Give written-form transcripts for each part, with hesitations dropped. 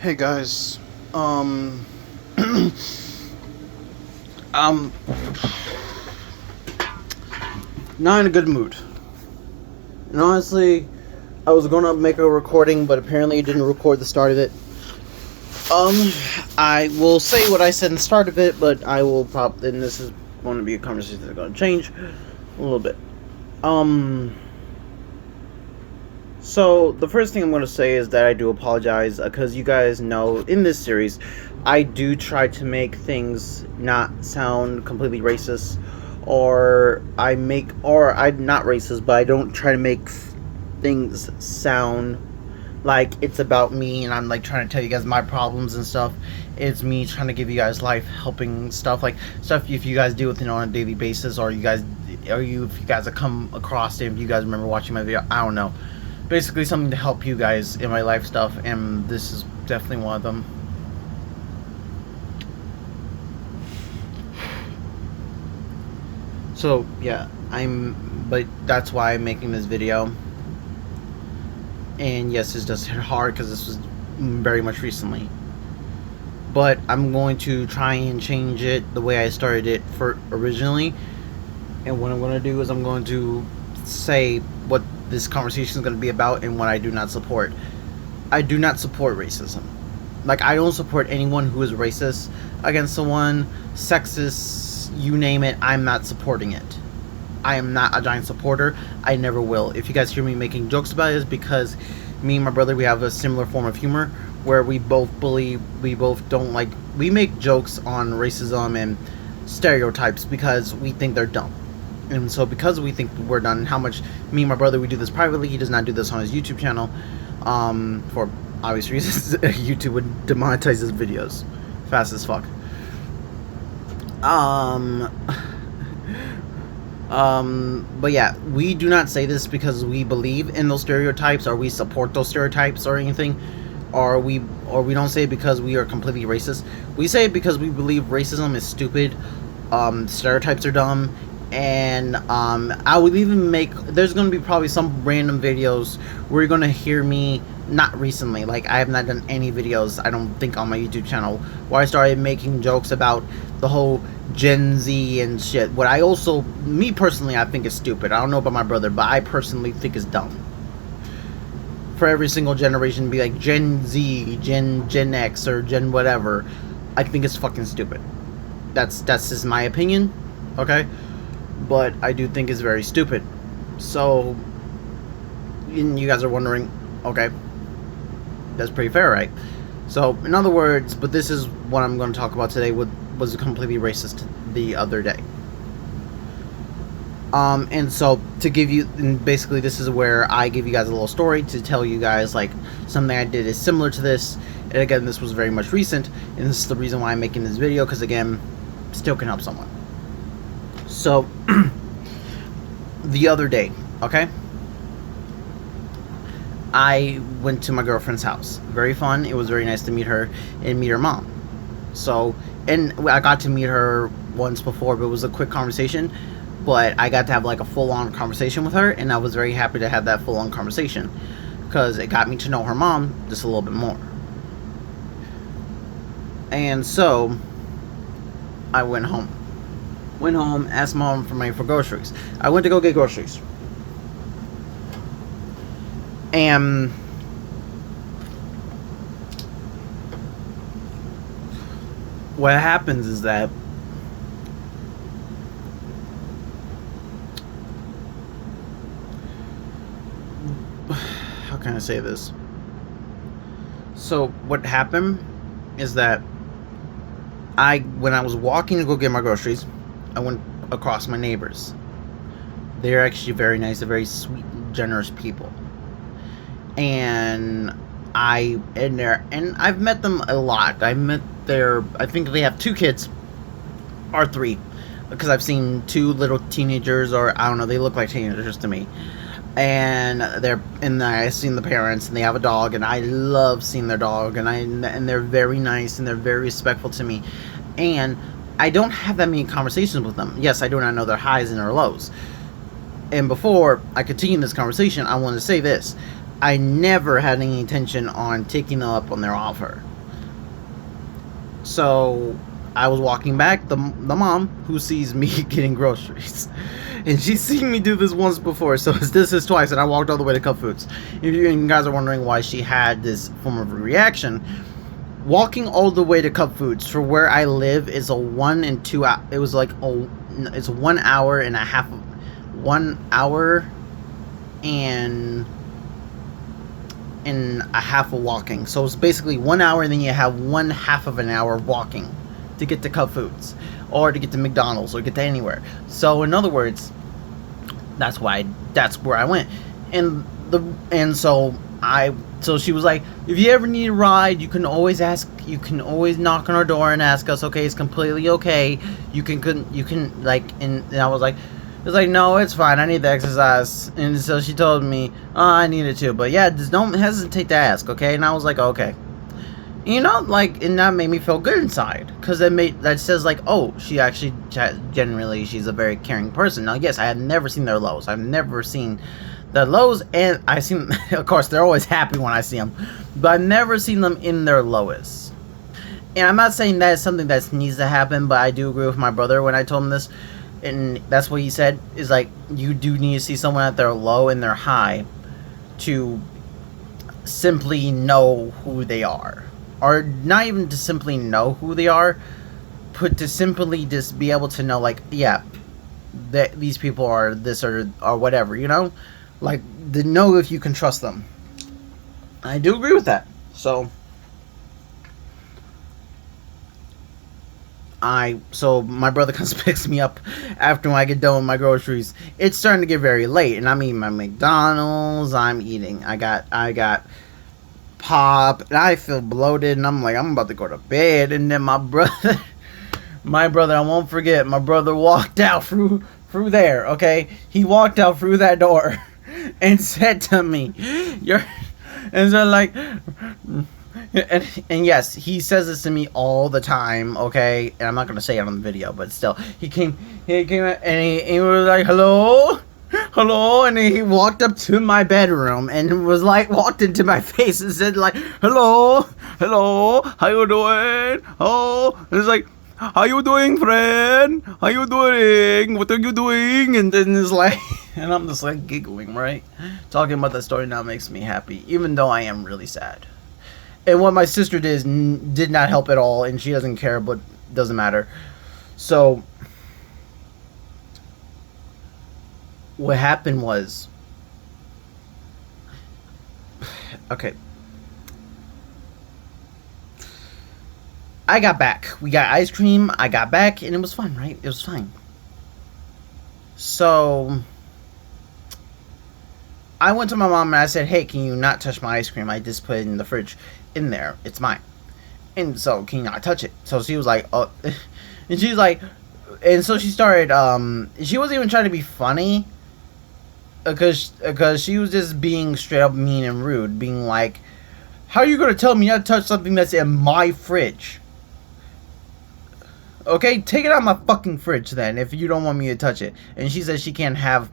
Hey guys, I'm not in a good mood. And honestly, I was gonna make a recording, but apparently it didn't record the start of it. Um, I will say what I said in the start of it, but I will and this is going to be a conversation that's going to change a little bit. Um, so the first thing I'm going to say is that I do apologize because you guys know in this series, I do try to make things not sound completely racist, or I'm not racist, but I don't try to make things sound like it's about me and I'm like trying to tell you guys my problems and stuff. It's me trying to give you guys life helping stuff, like stuff if you guys deal with it on a daily basis, or if you guys have come across it, if you guys remember watching my video, I don't know. Basically something to help you guys in my life stuff, and this is definitely one of them. So yeah, but that's why I'm making this video. And yes, this does hit hard because this was very much recently. But I'm going to try and change it the way I started it for originally. And what I'm going to do is I'm going to say what this conversation is going to be about and what I do not support. I do not support racism. Like, I don't support anyone who is racist against someone, sexist, you name it. I'm not supporting it. I am not a giant supporter. I never will. If you guys hear me making jokes about it, it's because me and my brother, we have a similar form of humor where we both don't like, we make jokes on racism and stereotypes because we think they're dumb. And so because we think we're done, how much me and my brother, we do this privately. He does not do this on his YouTube channel, for obvious reasons. YouTube would demonetize his videos fast as fuck. But yeah, we do not say this because we believe in those stereotypes or we support those stereotypes or anything, or we don't say it because we are completely racist. We say it because we believe racism is stupid, stereotypes are dumb, and I would even make. There's gonna be probably some random videos where you're gonna hear me. Not recently, like I have not done any videos, I don't think, on my YouTube channel where I started making jokes about the whole Gen Z and shit. What I also, me personally, I think is stupid. I don't know about my brother, but I personally think is dumb. For every single generation to be like Gen Z, Gen X, or Gen whatever, I think it's fucking stupid. That's just my opinion, okay? But I do think it's very stupid. So, and you guys are wondering, okay, that's pretty fair, right? So, in other words, but this is what I'm going to talk about today. Was completely racist the other day. And so to give you, and basically this is where I give you guys a little story to tell you guys like something I did is similar to this. And again, this was very much recent, and this is the reason why I'm making this video, because again, still can help someone. So the other day, okay, I went to my girlfriend's house. Very fun. It was very nice to meet her and meet her mom. So, and I got to meet her once before, but it was a quick conversation. But I got to have like a full-on conversation with her, and I was very happy to have that full-on conversation because it got me to know her mom just a little bit more. And so, I went home. Asked mom for money for groceries. I went to go get groceries. And what happens is that how can I say this? So what happened is that when I was walking to go get my groceries, I went across my neighbors. They're actually very nice. They're very sweet, generous people. And I've met them a lot. I think they have 2 kids or 3, because I've seen 2 little teenagers, or I don't know, they look like teenagers to me. And I've seen the parents, and they have a dog, and I love seeing their dog, and they're very nice, and they're very respectful to me. And I don't have that many conversations with them. Yes, I do not know their highs and their lows. And before I continue this conversation, I want to say this. I never had any intention on taking them up on their offer. So I was walking back, the mom who sees me getting groceries, and she's seen me do this once before, so this is twice, and I walked all the way to Cup Foods. If you guys are wondering why she had this form of a reaction, walking all the way to Cup Foods for where I live is a 1 and 2 hour. It was like it's 1 hour and a half, 1 hour and a half of walking. So it's basically 1 hour, and then you have 1/2 of an hour walking to get to Cup Foods, or to get to McDonald's, or get to anywhere. So in other words, that's where I went, and so she was like, if you ever need a ride, you can always knock on our door and ask us. Okay, it's completely okay. You can like, and I was like, it's like, no, it's fine. I need the exercise. And so she told me, oh, I need it too. But yeah, just don't hesitate to ask, okay? And I was like, okay. Like, and that made me feel good inside. Because that says, like, oh, she actually, generally, she's a very caring person. Now, yes, I have never seen their lows. I've never seen their lows. And I've seen, of course, they're always happy when I see them. But I've never seen them in their lowest. And I'm not saying that is something that needs to happen. But I do agree with my brother when I told him this. And that's what he said, is like, you do need to see someone at their low and their high to simply know who they are, or not even to simply know who they are, but to simply just be able to know, like, yeah, that these people are this or whatever, like, to know if you can trust them. I do agree with that. So my brother comes picks me up after I get done with my groceries. It's starting to get very late, and I'm eating my McDonald's. I got pop, and I feel bloated, and I'm like, I'm about to go to bed. And then my brother, I won't forget, my brother walked out through there. Okay, he walked out through that door, and said to me, "You're," and so like. And yes, he says this to me all the time, okay? And I'm not gonna say it on the video, but still, he came and he was like, hello, and he walked up to my bedroom and was like, walked into my face and said like, hello, how you doing? Oh, and it's like, how you doing, friend? How you doing? What are you doing? And then it's like, and I'm just like giggling, right? Talking about that story now makes me happy, even though I am really sad. And what my sister did not help at all, and she doesn't care, but doesn't matter. So what happened was, okay, I got back. We got ice cream. I got back, and it was fun, right? It was fine. So I went to my mom and I said, hey, can you not touch my ice cream? I just put it in the fridge. In there, it's mine. And so, can you not touch it? So she was like, oh. And she's like, and so she started, she wasn't even trying to be funny, because she was just being straight up mean and rude, being like, how are you going to tell me not to touch something that's in my fridge? Okay, take it out of my fucking fridge then, if you don't want me to touch it. And she said she can't have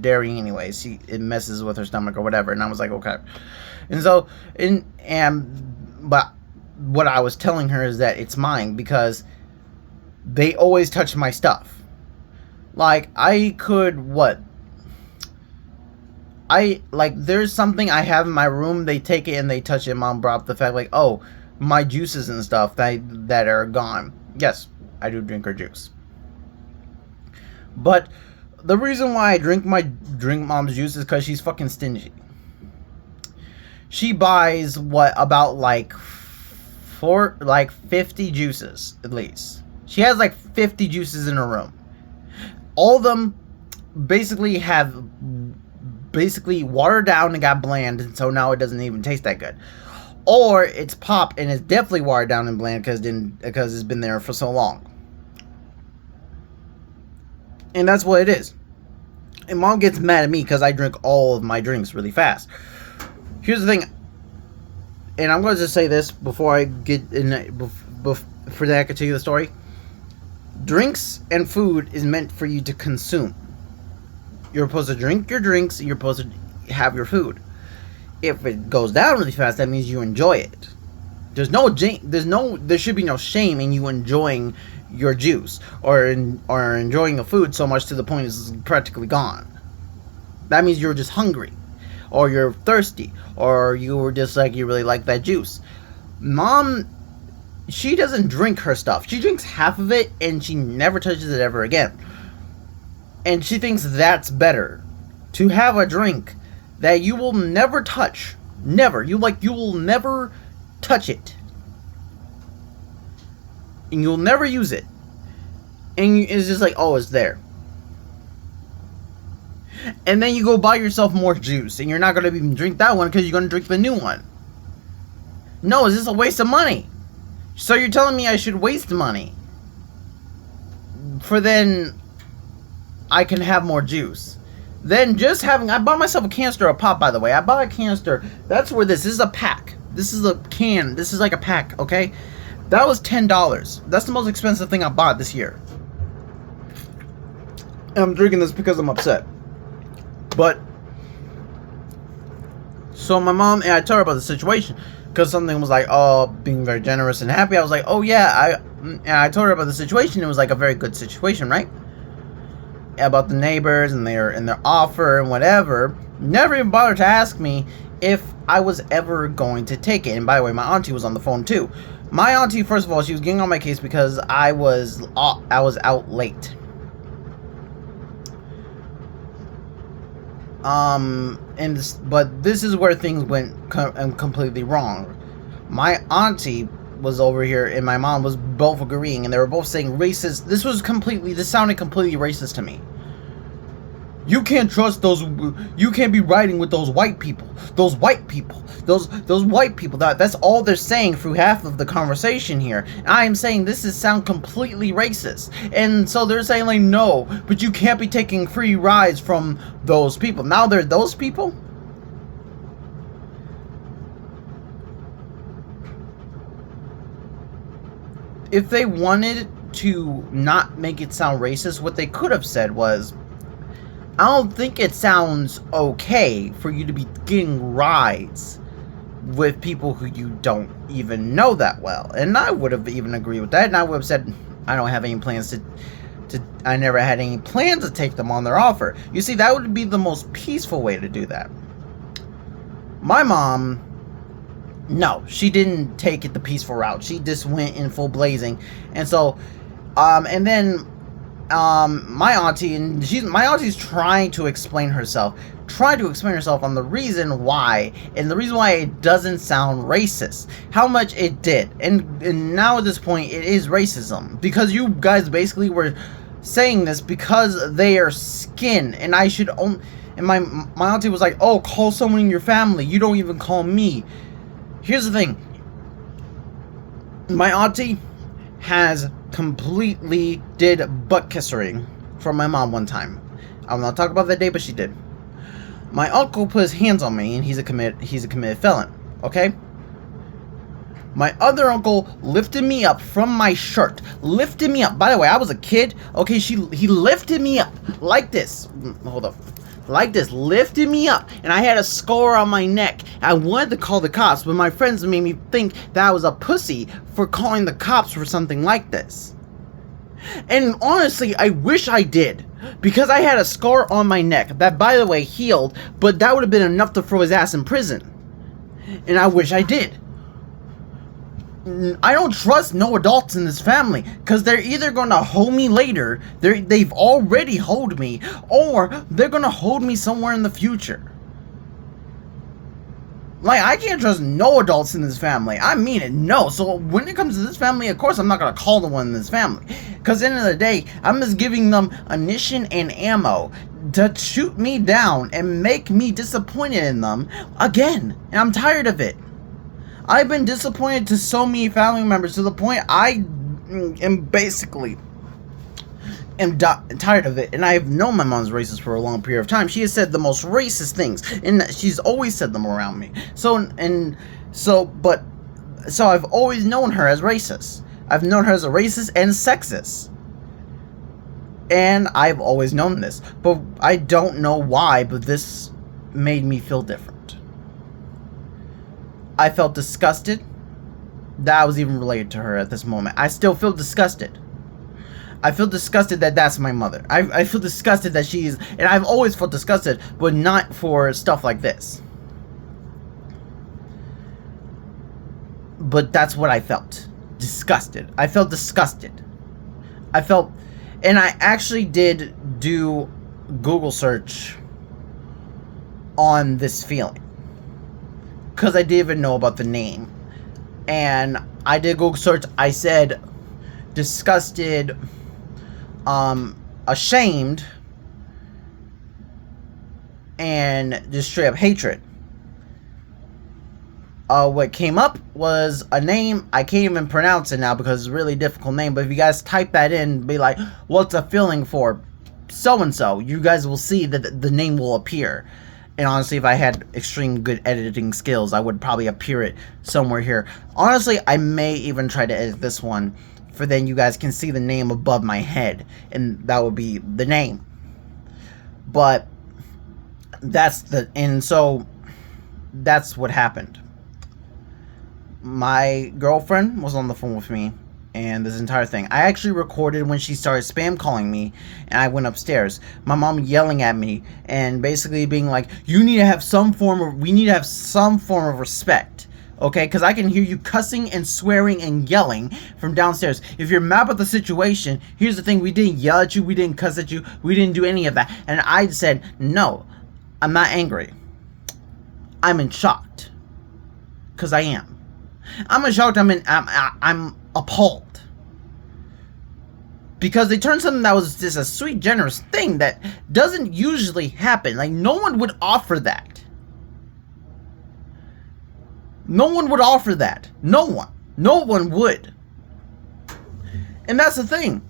dairy anyways. It messes with her stomach or whatever. And I was like, okay. And so, but what I was telling her is that it's mine, because they always touch my stuff. Like, there's something I have in my room, they take it and they touch it. Mom brought up the fact, like, oh, my juices and stuff that are gone. Yes, I do drink her juice. But the reason why I drink mom's juice is because she's fucking stingy. She buys about 50 juices at least. She has like 50 juices in her room. All of them basically watered down and got bland, and so now it doesn't even taste that good. Or it's pop and it's definitely watered down and bland because it's been there for so long. And that's what it is. And mom gets mad at me because I drink all of my drinks really fast. Here's the thing, and I'm going to just say this before I get in, before I continue the story. Drinks and food is meant for you to consume. You're supposed to drink your drinks, and you're supposed to have your food. If it goes down really fast, that means you enjoy it. there should be no shame in you enjoying your juice or enjoying a food so much to the point it's practically gone. That means you're just hungry, or you're thirsty, or you were just like, you really like that juice. Mom, she doesn't drink her stuff. She drinks half of it and she never touches it ever again. And she thinks that's better, to have a drink that you will never touch. Never. You will never touch it. And you'll never use it. And it's just like, oh, it's there. And then you go buy yourself more juice, and you're not going to even drink that one because you're going to drink the new one. No, is this a waste of money? So you're telling me I should waste money for then I can have more juice. Then just having, I bought myself a canister of pop, by the way. I bought a canister. That's where this is a pack. This is a can. This is like a pack, okay? That was $10. That's the most expensive thing I bought this year. And I'm drinking this because I'm upset. But, so my mom, and I told her about the situation, because something was like, oh, being very generous and happy. I was like, oh yeah, I told her about the situation. It was like a very good situation, right? About the neighbors and their offer and whatever. Never even bothered to ask me if I was ever going to take it. And by the way, my auntie was on the phone too. My auntie, first of all, she was getting on my case because I was out late. But this is where things went completely wrong. My auntie was over here and my mom was both agreeing, and they were both saying racist. This sounded completely racist to me. You can't trust those, you can't be riding with those white people. Those white people. Those white people. That's all they're saying through half of the conversation here. I am saying this sound completely racist. And so they're saying like, no, but you can't be taking free rides from those people. Now they're those people? If they wanted to not make it sound racist, what they could have said was, I don't think it sounds okay for you to be getting rides with people who you don't even know that well. And I would have even agreed with that, and I would have said, I don't have any plans I never had any plans to take them on their offer. You see, that would be the most peaceful way to do that. My mom, no, she didn't take it the peaceful route. She just went in full blazing. And so, and then my auntie's trying to explain herself on the reason why, and the reason why it doesn't sound racist, how much it did, and now at this point it is racism, because you guys basically were saying this because they are skin, and I should own, and my auntie was like, oh, call someone in your family, you don't even call me. Here's the thing, my auntie has completely did butt kissing from my mom one time. I'm not talking about that day, but she did. My uncle put his hands on me, and he's a committed felon. Okay. My other uncle lifted me up from my shirt. Lifted me up. By the way, I was a kid. Okay, he lifted me up like this. Hold up. Like this, lifted me up, and I had a scar on my neck. I wanted to call the cops, but my friends made me think that I was a pussy for calling the cops for something like this. And honestly, I wish I did, because I had a scar on my neck that, by the way, healed, but that would have been enough to throw his ass in prison. And I wish I did. I don't trust no adults in this family, because they're either going to hold me later, they've already hold me, or they're going to hold me somewhere in the future. Like, I can't trust no adults in this family. I mean it, no. So when it comes to this family, of course I'm not going to call the one in this family, because at the end of the day, I'm just giving them ammunition and ammo to shoot me down and make me disappointed in them again, and I'm tired of it. I've been disappointed to so many family members to the point I am basically tired of it. And I've known my mom's racist for a long period of time. She has said the most racist things, and she's always said them around me. So I've always known her as racist. I've known her as a racist and sexist. And I've always known this. But I don't know why, but this made me feel different. I felt disgusted. that I was even related to her at this moment. I still feel disgusted. I feel disgusted that that's my mother. I feel disgusted that she's, and I've always felt disgusted, but not for stuff like this. But that's what I felt. Disgusted. I felt disgusted. I felt, and I actually did do Google search on this feeling, because I didn't even know about the name. And I did Google search. I said disgusted, ashamed, and just straight up hatred. What came up was a name. I can't even pronounce it now because it's a really difficult name, but if you guys type that in, be like, what's a feeling for so and so, you guys will see that the name will appear. And honestly, if I had extreme good editing skills, I would probably appear it somewhere here. Honestly, I may even try to edit this one, for then you guys can see the name above my head, and that would be the name. But that's so that's what happened. My girlfriend was on the phone with me, and this entire thing, I actually recorded when she started spam calling me, and I went upstairs. My mom yelling at me and basically being like, we need to have some form of respect, okay? Because I can hear you cussing and swearing and yelling from downstairs. If you're mad about the situation, here's the thing: we didn't yell at you, we didn't cuss at you, we didn't do any of that. And I said, no, I'm not angry. I'm in shock, because I am. I'm in shock. I'm appalled. Because they turned something that was just a sweet, generous thing that doesn't usually happen. Like, no one would offer that. No one would offer that. No one. No one would. And that's the thing.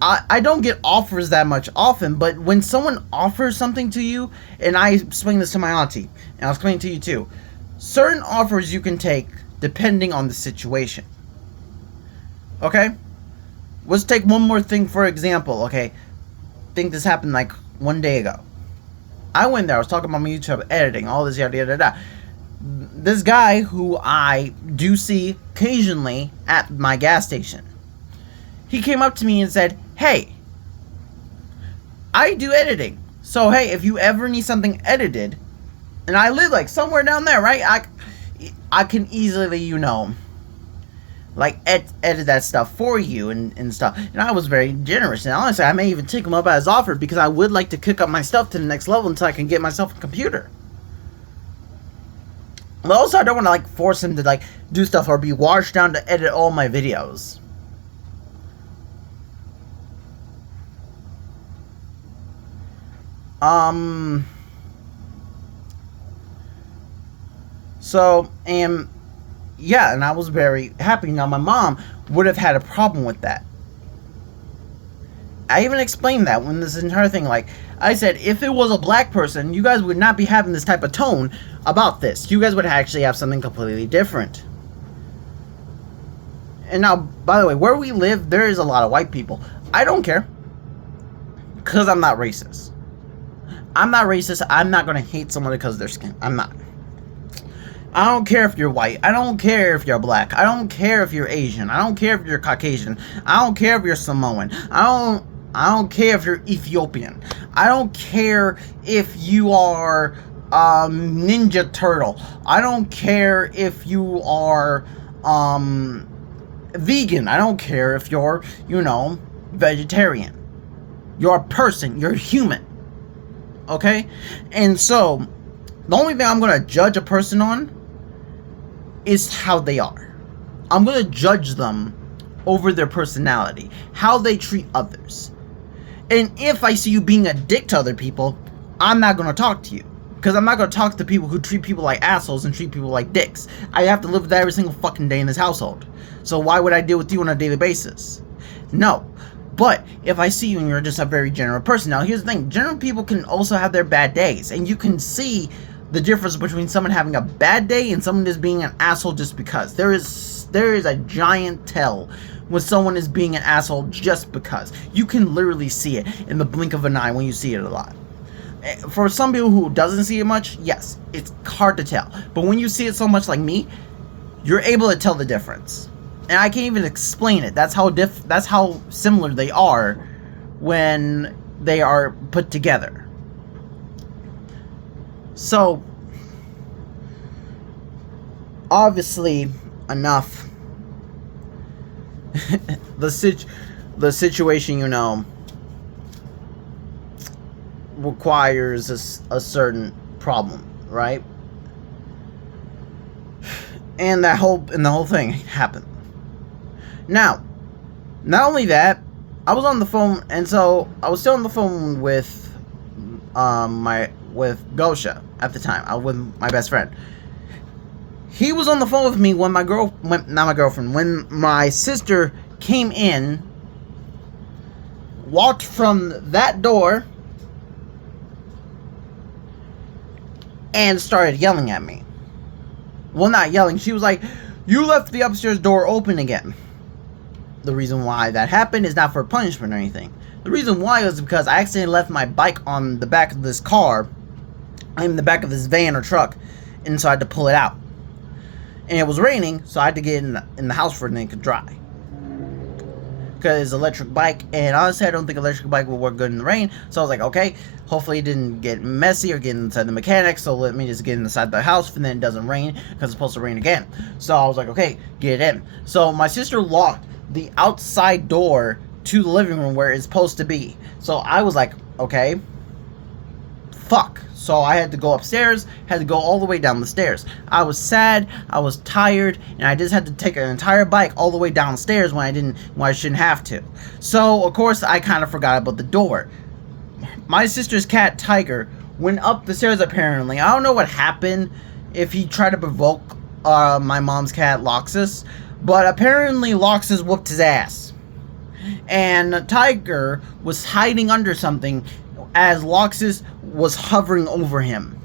I don't get offers that much often, but when someone offers something to you, and I explained this to my auntie, and I'll explain it to you too. Certain offers you can take depending on the situation. Okay? Let's take one more thing for example, okay? I think this happened like 1 day ago. I went there, I was talking about my YouTube editing, all this yada yada yada. This guy who I do see occasionally at my gas station, he came up to me and said, hey, I do editing. So hey, if you ever need something edited, and I live like somewhere down there, right? I can easily, you know, like edit that stuff for you and stuff. And I was very generous. And honestly, I may even take him up at his offer, because I would like to cook up my stuff to the next level until I can get myself a computer. But also, I don't want to like force him to like do stuff or be washed down to edit all my videos. So, and yeah, and I was very happy. Now, my mom would have had a problem with that. I even explained that when this entire thing, like, I said, if it was a black person, you guys would not be having this type of tone about this. You guys would actually have something completely different. And now, by the way, where we live, there is a lot of white people. I don't care, because I'm not racist. I'm not racist. I'm not going to hate someone because of their skin. I'm not. I don't care if you're white. I don't care if you're black. I don't care if you're Asian. I don't care if you're Caucasian. I don't care if you're Samoan. I don't care if you're Ethiopian. I don't care if you are Ninja Turtle. I don't care if you are vegan. I don't care if you're, you know, vegetarian. You're a person. You're human. Okay? And so, the only thing I'm going to judge a person on is how they are. I'm going to judge them over their personality, how they treat others. And if I see you being a dick to other people, I'm not going to talk to you. Because I'm not going to talk to people who treat people like assholes and treat people like dicks. I have to live with that every single fucking day in this household. So why would I deal with you on a daily basis? No. But if I see you and you're just a very general person. Now, here's the thing. General people can also have their bad days. And you can see the difference between someone having a bad day and someone just being an asshole just because. There is a giant tell when someone is being an asshole just because. You can literally see it in the blink of an eye when you see it a lot. For some people who doesn't see it much, yes, it's hard to tell. But when you see it so much like me, you're able to tell the difference. And I can't even explain it. That's how similar they are when they are put together. So, obviously enough, the situation, you know, requires a certain problem, right? And the whole thing happened. Now, not only that, I was on the phone, and so I was still on the phone with Gosha at the time. I was with my best friend. He was on the phone with me when when my sister came in, walked from that door, and started yelling at me. Well, not yelling. She was like, "You left the upstairs door open again." The reason why that happened is not for punishment or anything. The reason why was because I accidentally left my bike on the back of this car, in the back of this van or truck, and so I had to pull it out. And it was raining, so I had to get in the house for it and it could dry. Because it's an electric bike, and honestly, I don't think electric bike will work good in the rain. So I was like, okay, hopefully it didn't get messy or get inside the mechanics, so let me just get inside the house, and then it doesn't rain, because it's supposed to rain again. So I was like, okay, get it in. So my sister locked the outside door to the living room where it's supposed to be. So I was like, okay, fuck. So I had to go upstairs, had to go all the way down the stairs. I was sad, I was tired, and I just had to take an entire bike all the way downstairs when I shouldn't have to. So of course I kind of forgot about the door. My sister's cat Tiger went up the stairs apparently. I don't know what happened, if he tried to provoke my mom's cat Loxus, but apparently Loxus whooped his ass. And Tiger was hiding under something as Loxus was hovering over him.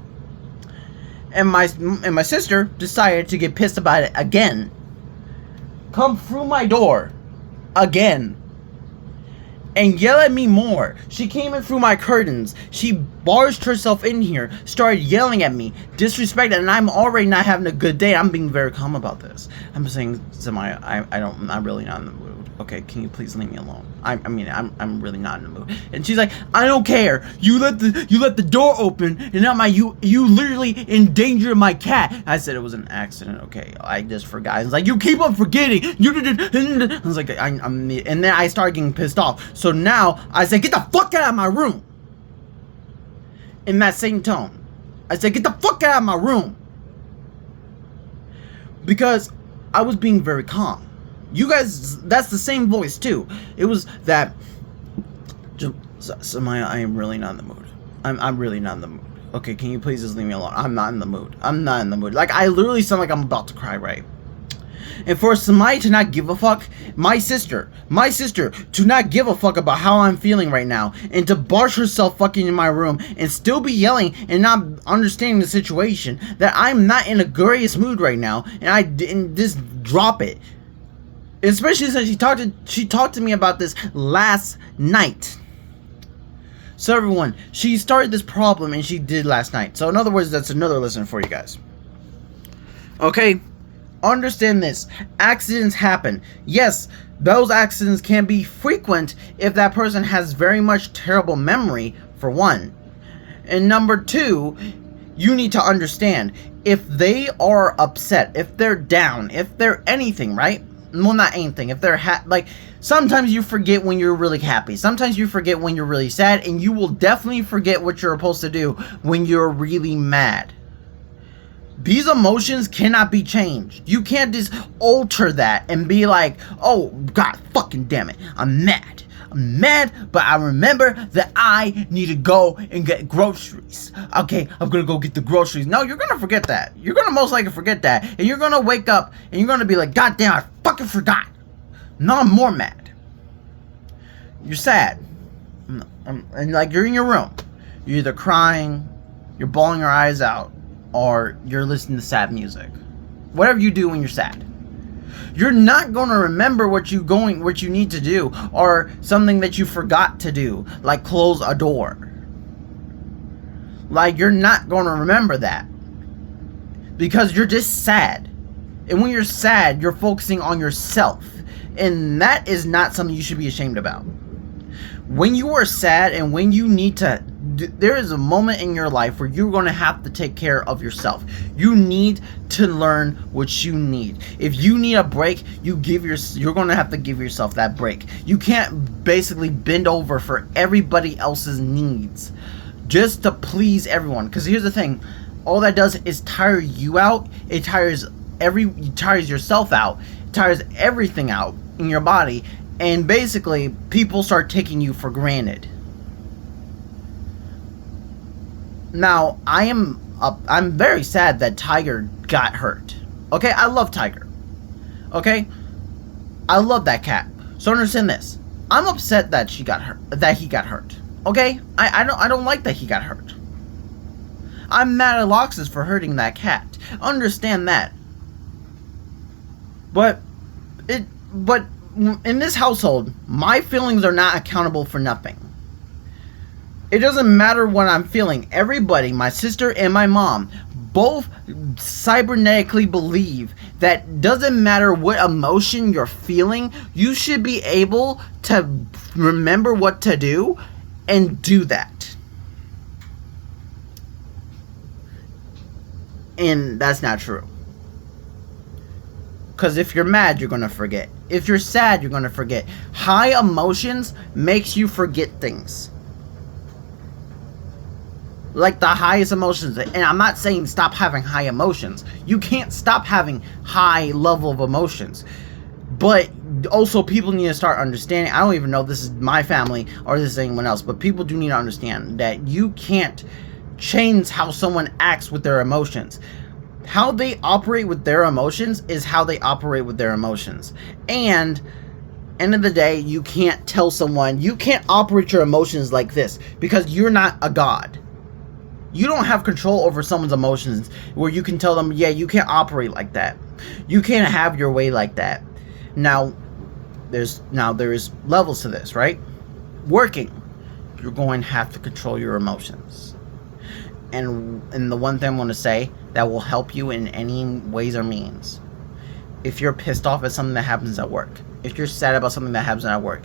And my sister decided to get pissed about it again. Come through my door again and yell at me more. She came in through my curtains. She barged herself in here, started yelling at me, disrespected, and I'm already not having a good day. I'm being very calm about this. I'm saying, I'm really not in the mood. Okay, can you please leave me alone? I'm really not in the mood. And she's like, I don't care. You let the door open, and now you literally endangered my cat. I said it was an accident. Okay, I just forgot. It's like, you keep on forgetting. I was like, and then I started getting pissed off. So now I said, get the fuck out of my room. In that same tone, I said, get the fuck out of my room. Because I was being very calm. You guys, that's the same voice too. It was that. Samaya, I am really not in the mood. I'm really not in the mood. Okay, can you please just leave me alone? I'm not in the mood. I'm not in the mood. Like, I literally sound like I'm about to cry, right? And for Samaya to not give a fuck, my sister to not give a fuck about how I'm feeling right now, and to barge herself fucking in my room and still be yelling and not understanding the situation, that I'm not in a greatest mood right now, and just drop it. Especially since she talked to me about this last night. So everyone, she started this problem and she did last night. So in other words, that's another lesson for you guys. Okay? Understand this. Accidents happen. Yes, those accidents can be frequent if that person has very much terrible memory, for one. And number two, you need to understand, if they are upset, if they're down, if they're anything, right? Well, not anything. If they're like, sometimes you forget when you're really happy. Sometimes you forget when you're really sad, and you will definitely forget what you're supposed to do when you're really mad. These emotions cannot be changed. You can't just alter that and be like, oh, God fucking damn it, I'm mad. I'm mad, but I remember that I need to go and get groceries. Okay, I'm gonna go get the groceries. No, you're gonna forget that. You're gonna most likely forget that. And you're gonna wake up and you're gonna be like, God damn, I fucking forgot. Now I'm more mad. You're sad. And like, you're in your room. You're either crying, you're bawling your eyes out, or you're listening to sad music. Whatever you do when you're sad. You're not going to remember what you need to do, or something that you forgot to do, like close a door. Like, you're not going to remember that because you're just sad. And when you're sad, you're focusing on yourself. And that is not something you should be ashamed about. When you are sad and when you need to, there is a moment in your life where you're going to have to take care of yourself. You need to learn what you need. If you need a break, you're going to have to give yourself that break. You can't basically bend over for everybody else's needs just to please everyone. Because here's the thing, all that does is tire you out. It tires yourself out. It tires everything out in your body. And basically, people start taking you for granted. Now, I'm very sad that Tiger got hurt. Okay, I love Tiger. Okay, I love that cat. So understand this. I'm upset that he got hurt. Okay, I don't like that he got hurt. I'm mad at Loxus for hurting that cat. Understand that. But in this household, my feelings are not accountable for nothing. It doesn't matter what I'm feeling. Everybody, my sister and my mom, both cybernetically believe that doesn't matter what emotion you're feeling, you should be able to remember what to do and do that. And that's not true. Because if you're mad, you're going to forget. If you're sad, you're going to forget. High emotions makes you forget things. Like the highest emotions. And I'm not saying stop having high emotions. You can't stop having high level of emotions. But also people need to start understanding. I don't even know if this is my family or this is anyone else. But people do need to understand that you can't change how someone acts with their emotions. How they operate with their emotions is how they operate with their emotions. And end of the day, you can't tell someone, you can't operate your emotions like this because you're not a god. You don't have control over someone's emotions where you can tell them, yeah, you can't operate like that. You can't have your way like that. Now there is levels to this, right? Working, you're going to have to control your emotions. And the one thing I want to say that will help you in any ways or means. If you're pissed off at something that happens at work, if you're sad about something that happens at work,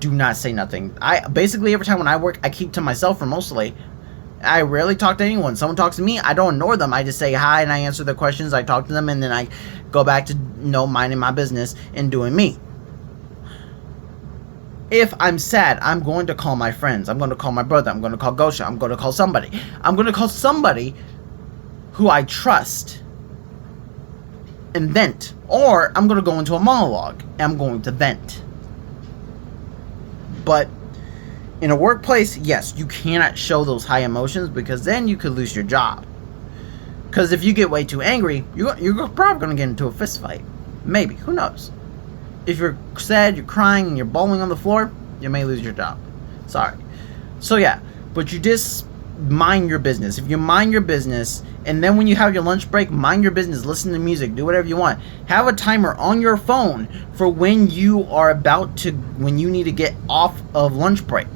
do not say nothing. Basically every time when I work, I keep to myself for mostly. I rarely talk to anyone. Someone talks to me, I don't ignore them. I just say hi and I answer their questions. I talk to them and then I go back to minding my business and doing me. If I'm sad, I'm going to call my friends. I'm going to call my brother. I'm going to call Gosha. I'm going to call somebody. I'm going to call somebody who I trust and vent. Or I'm going to go into a monologue and I'm going to vent. But in a workplace, yes, you cannot show those high emotions because then you could lose your job. Because if you get way too angry, you're probably going to get into a fist fight. Maybe. Who knows? If you're sad, you're crying, and you're bawling on the floor, you may lose your job. Sorry. So yeah, but you just mind your business. If you mind your business, and then when you have your lunch break, mind your business, listen to music, do whatever you want. Have a timer on your phone for when you need to get off of lunch break.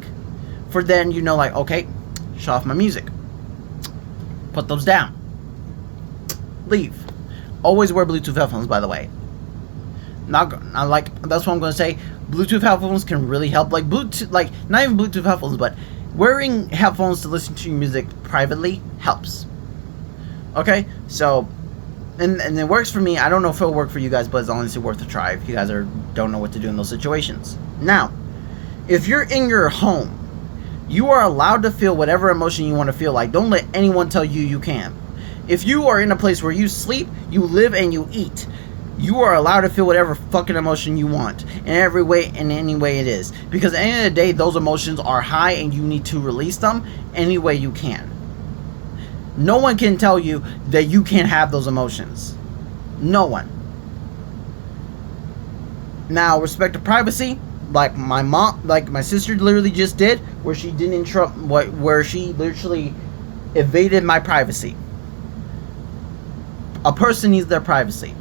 For then, like, okay, shut off my music. Put those down. Leave. Always wear Bluetooth headphones, by the way. That's what I'm going to say. Bluetooth headphones can really help. Like not even Bluetooth headphones, but wearing headphones to listen to your music privately helps. Okay, so, and it works for me. I don't know if it'll work for you guys, but it's honestly worth a try if you guys don't know what to do in those situations. Now, if you're in your home, you are allowed to feel whatever emotion you want to feel like. Don't let anyone tell you you can't. If you are in a place where you sleep, you live, and you eat, you are allowed to feel whatever fucking emotion you want in any way it is. Because at the end of the day, those emotions are high and you need to release them any way you can. No one can tell you that you can't have those emotions. No one. Now, respect to privacy, like my sister literally just did, where she didn't interrupt, where she literally evaded my privacy. A person needs their privacy.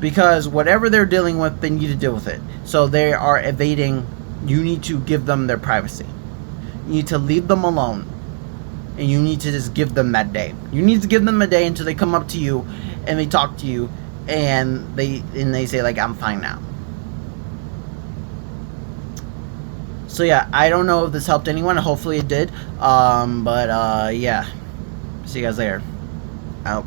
Because whatever they're dealing with, they need to deal with it. So they are evading. You need to give them their privacy. You need to leave them alone. And you need to just give them that day. You need to give them a day until they come up to you and they talk to you, and they say like, I'm fine now. So yeah, I don't know if this helped anyone. Hopefully it did. But yeah, see you guys later. Out.